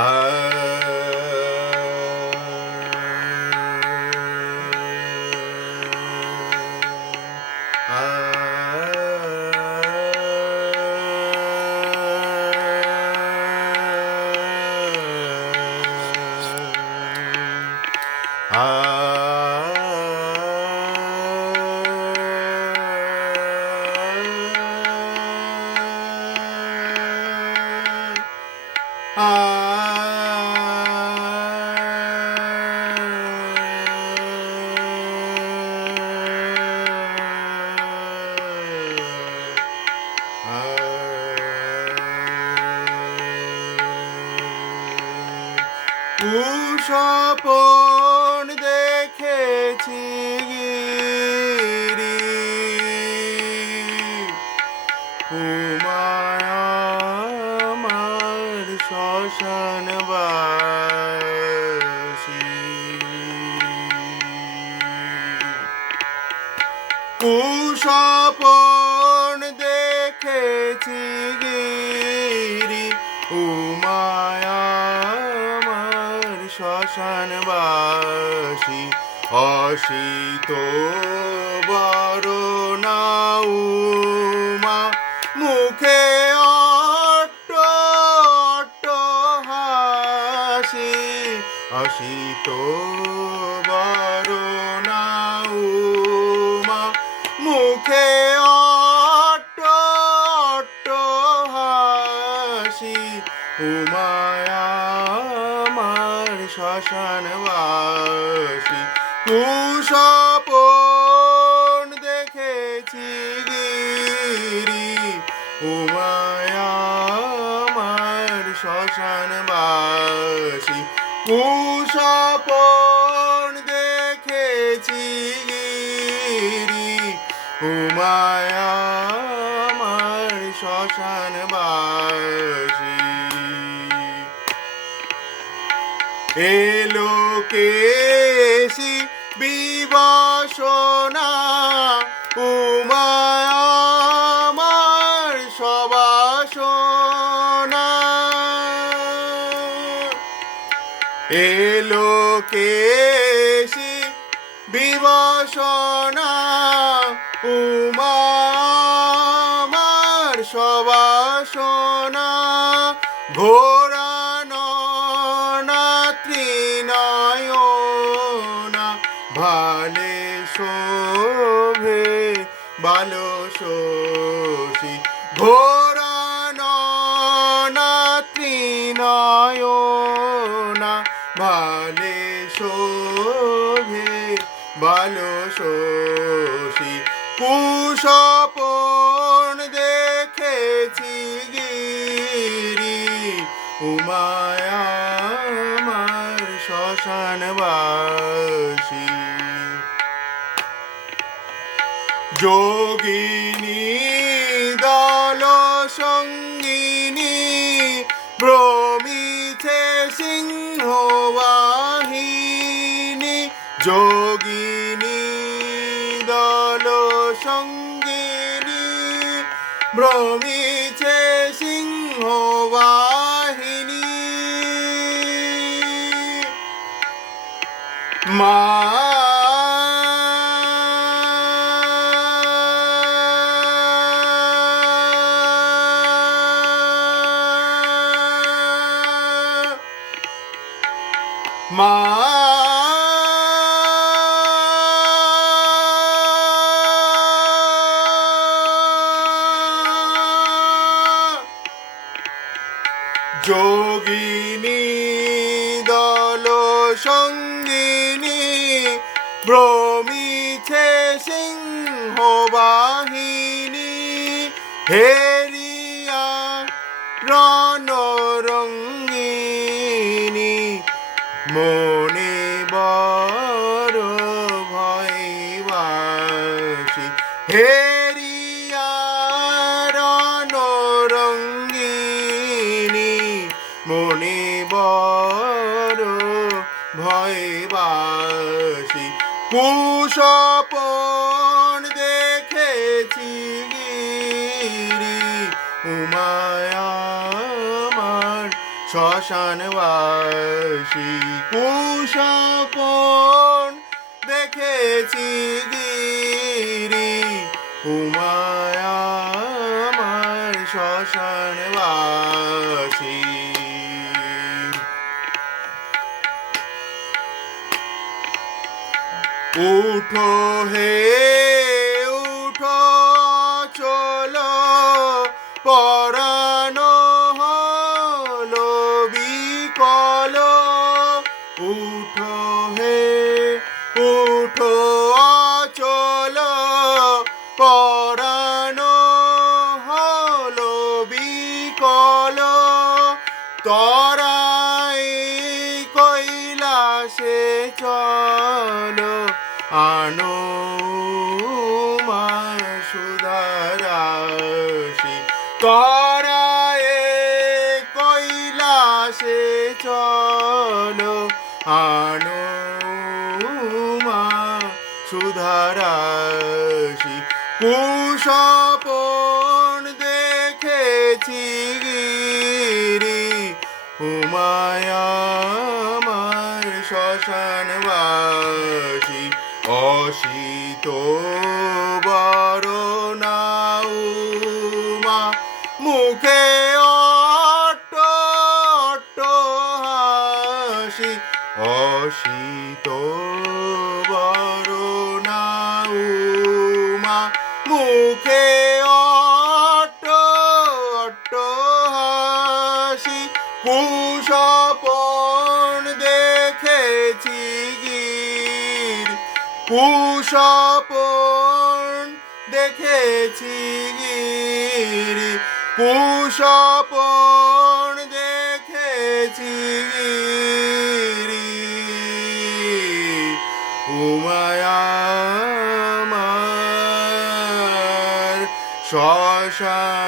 Ah. Uh... কুসপন দেখেছি গিরি। উমায়ামার শ্মশান অসিত বরণাউমা মুখে অট্ট হাসি। অসিত বরণাউমা মুখে অট্ট এলোকেশি বিবাসনা উমায়ামার সবাসনা। এলোকেশি বিবাসনা উমামার সবাসনা। ঘোরানো না ত্রিনয়না ভালে শোভে বালো শোষী ঘোরানো না ত্রিনয়না ভালে শোভে বালো শোষী কুসপন দেখেছি গিরি উমায়ামার শ্মশানবাসী যোগিনী দল সঙ্গিনী ভ্রমিছে সিংহবাহিনী। যোগিনী দল সঙ্গিনী ভ্রমিছে সিংহবাহিনী মা মা যোগিনী ভ্রমিছে সিংহবাহিনী হেরিয়া রণরঙ্গিনী। মনে বড় ভয়বাসী হেরিয়া কুসপন দেখেছি গিরি উমায়ামার শ্মশান শ্মশানবাসী কুশপন উঠো হে চলো আনো সুধারাশি। তরায় কৈলাসে চলো আনো মা সুধারাশি। কুশপন দেখেছি গিরি হুমায়া শ্মশানবাসী অসিত বরণাউমা মুখে অট্ট অট্ট হাসি অসিত বরণাউমা মুখে অট্ট অট্ট হাসি দেখেছি গির কুশপন দেখেছি গিরি কুশপন দেখেছি গিরি উমায়ামার শ্মশানবাসী।